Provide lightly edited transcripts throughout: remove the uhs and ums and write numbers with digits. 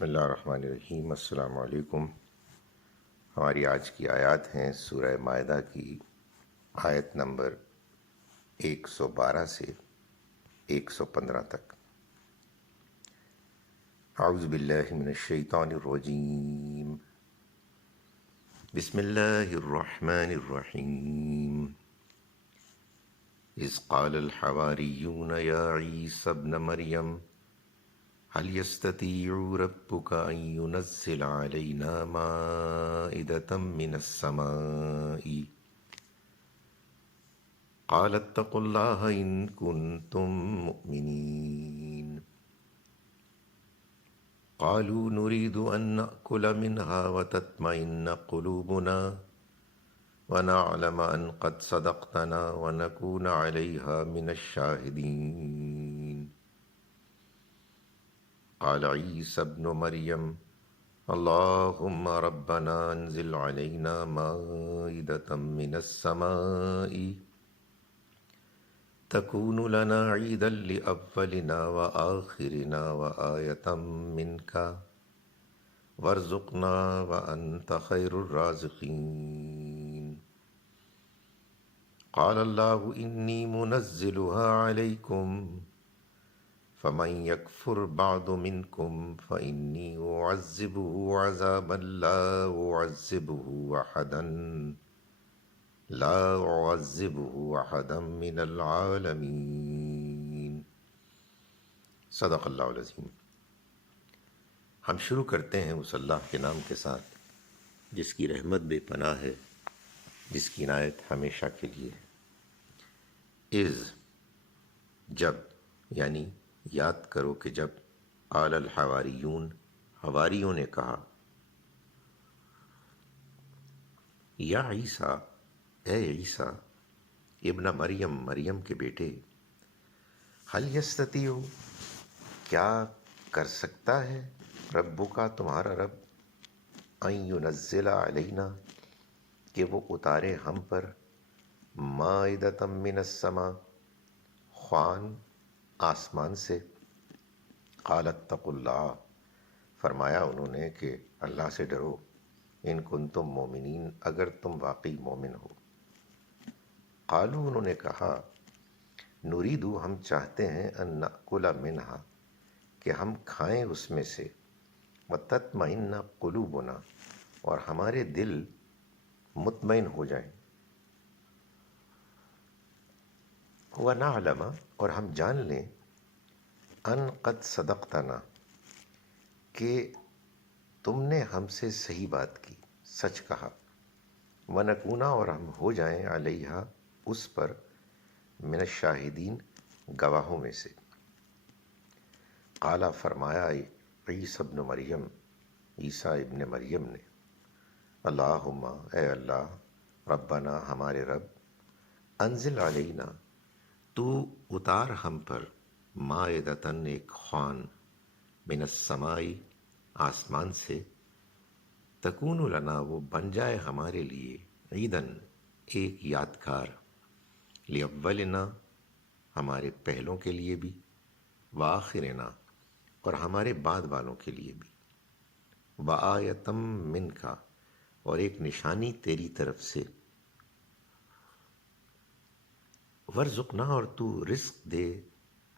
بسم اللہ الرحمن الرحیم۔ السلام علیکم۔ ہماری آج کی آیات ہیں سورہ مائدہ کی آیت نمبر 112 سے 115 تک۔ اعوذ باللہ من الشیطان الرجیم، بسم اللہ الرحمن الرحیم۔ اذ قال الحواریون یا عیسی ابن مریم هل يستطيع ربك أن ينزل علينا مائدة من السماء قال اتقوا الله إن كنتم مؤمنين قالوا نريد أن نأكل منها وتطمئن قلوبنا ونعلم أن قد صدقتنا ونكون عليها من الشاهدين قال عيسى ابن مريم اللهم ربنا انزل علينا مائدة من السماء تكون لنا عيدا لأولنا وآخرنا وآية منك وارزقنا وأنت خير الرازقين قال الله إني منزلها عليكم فمن يكفر بعد منكم فإني أعذبه عذابا لا أعذبه أحدا من العالمين۔ صدق اللہ العظیم۔ ہم شروع کرتے ہیں اس اللہ کے نام کے ساتھ جس کی رحمت بے پناہ ہے، جس کی عنایت ہمیشہ کے لیے ہے۔ اذ، جب، یعنی یاد کرو کہ جب قال الحواریون، حواریوں نے کہا، یا عیسیٰ، اے عیسیٰ ابن مریم، مریم کے بیٹے، هل یستطیع، کیا کر سکتا ہے، ربک، تمہارا رب، ان ینزل علینا، کہ وہ اتارے ہم پر، مائدۃ من السماء، خوان آسمان سے۔ قال اتقوا اللہ، فرمایا انہوں نے کہ اللہ سے ڈرو، ان کنتم مومنین، اگر تم واقعی مومن ہو۔ قالوا، انہوں نے کہا، نریدو، ہم چاہتے ہیں، ان نأکل منہا، کہ ہم کھائیں اس میں سے، وتطمئن قلوبنا، اور ہمارے دل مطمئن ہو جائیں، ونعلم، اور ہم جان لیں، ان قد صدقتنا، کہ تم نے ہم سے صحیح بات کی، سچ کہا، ونکونا، اور ہم ہو جائیں، علیہا، اس پر، من الشاہدین، گواہوں میں سے۔ قال، فرمایا عیسی ابن مریم، عیسیٰ ابن مریم نے، اللہم، اے اللہ، ربنا، ہمارے رب، انزل علینا، تو اتار ہم پر، مائدۃ، ایک خوان، من السماء، آسمان سے، تکون لنا، وہ بن جائے ہمارے لیے، عیداً، ایک یادگار، لاولنا، ہمارے پہلوں کے لیے بھی، وآخرنا، اور ہمارے بعد والوں کے لیے بھی، وآیۃ منک، اور ایک نشانی تیری طرف سے، ورزقنا، اور تو رزق دے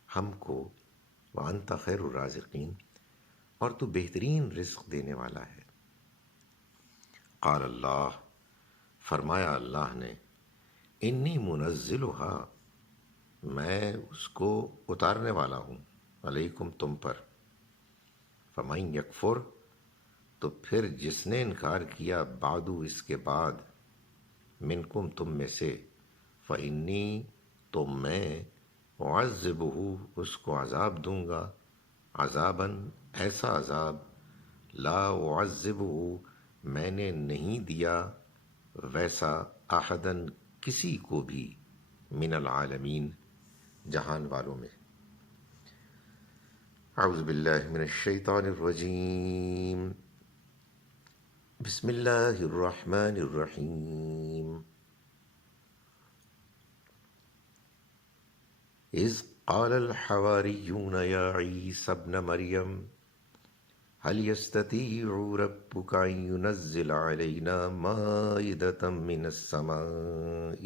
ہم کو، وانت خیر الرازقین، اور تو بہترین رزق دینے والا ہے۔ قال اللہ، فرمایا اللہ نے، انی منزلها، میں اس کو اتارنے والا ہوں، علیکم، تم پر، فمن یکفر، تو پھر جس نے انکار کیا، بعدو، اس کے بعد، منکم، تم میں سے، فانی، تو میں، اعذبہ، اس کو عذاب دوں گا، عذاباً، ایسا عذاب، لا اعذبہ، میں نے نہیں دیا ویسا، احداً، کسی کو بھی، من العالمین، جہان والوں میں۔ اعوذ باللہ من الشیطان الرجیم، بسم اللہ الرحمن الرحیم۔ اذ قال الحواریون یا عیسی ابن مریم هل يستطيع ربك أن ينزل علينا مائدة من السماء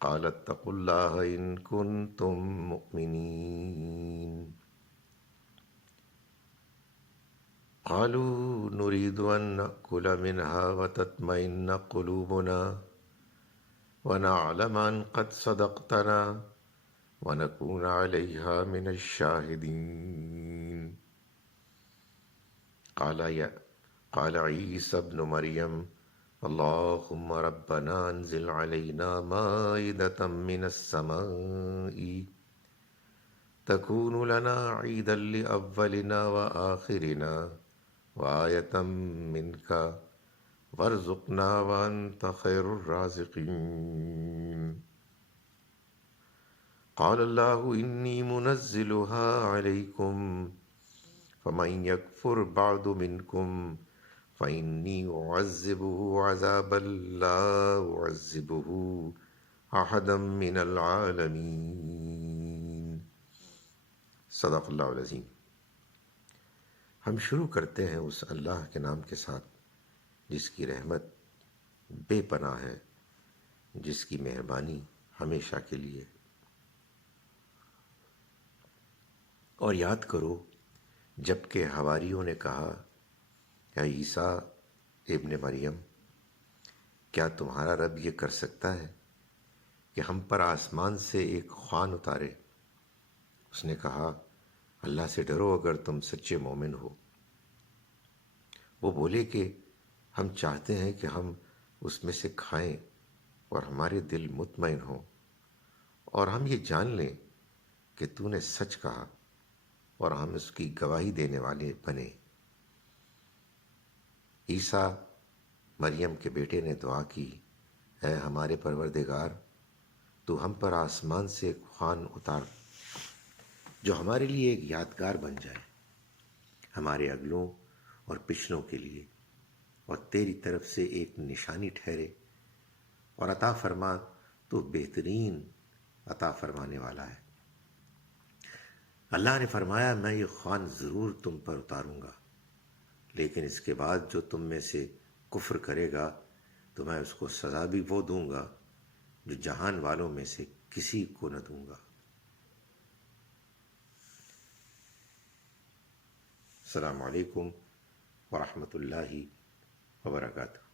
قال اتقوا الله إن كنتم مؤمنين قالوا نريد أن نأكل منها وتطمئن قلوبنا ونعلم أن قد صدقتنا ونكون عليها من الشاهدين قال عيسى ابن مريم اللهم ربنا انزل علينا مائدة من السماء تكون لنا عيدا لأولنا وآخرنا وآية منك وارزقنا وأنت خير الرازقين قال الله إني منزلها عليكم فمن يكفر بعد منكم فإني أعذبه عذابا لا أعذبه أحدا من العالمين صدق اللہ العظیم۔ ہم شروع کرتے ہیں اس اللہ کے نام کے ساتھ جس کی رحمت بے پناہ ہے، جس کی مہربانی ہمیشہ کے لیے۔ اور یاد کرو جب کہ حواریوں نے کہا یا عیسیٰ ابن مریم کیا تمہارا رب یہ کر سکتا ہے کہ ہم پر آسمان سے ایک خوان اتارے؟ اس نے کہا اللہ سے ڈرو اگر تم سچے مومن ہو۔ وہ بولے کہ ہم چاہتے ہیں کہ ہم اس میں سے کھائیں اور ہمارے دل مطمئن ہوں اور ہم یہ جان لیں کہ تو نے سچ کہا اور ہم اس کی گواہی دینے والے بنے۔ عیسیٰ مریم کے بیٹے نے دعا کی اے ہمارے پروردگار تو ہم پر آسمان سے ایک خوان اتار جو ہمارے لیے ایک یادگار بن جائے، ہمارے اگلوں اور پچھلوں کے لیے، اور تیری طرف سے ایک نشانی ٹھہرے، اور عطا فرما تو بہترین عطا فرمانے والا ہے۔ اللہ نے فرمایا میں یہ خوان ضرور تم پر اتاروں گا، لیکن اس کے بعد جو تم میں سے کفر کرے گا تو میں اس کو سزا بھی وہ دوں گا جو جہان والوں میں سے کسی کو نہ دوں گا۔ السلام علیکم ورحمۃ اللہ وبرکاتہ۔